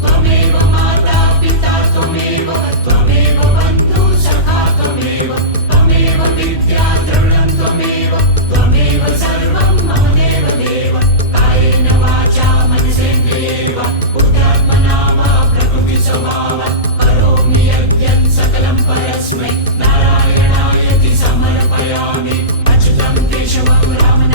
त्वमेव माता पिता त्वमेव त्वमेव बन्धुसखा त्वमेव त्वमेव विद्यादृढं त्वमेव त्वमेव सर्वं ममेव देव कायेन वाचा मनसे एव पुत्रात्मना Що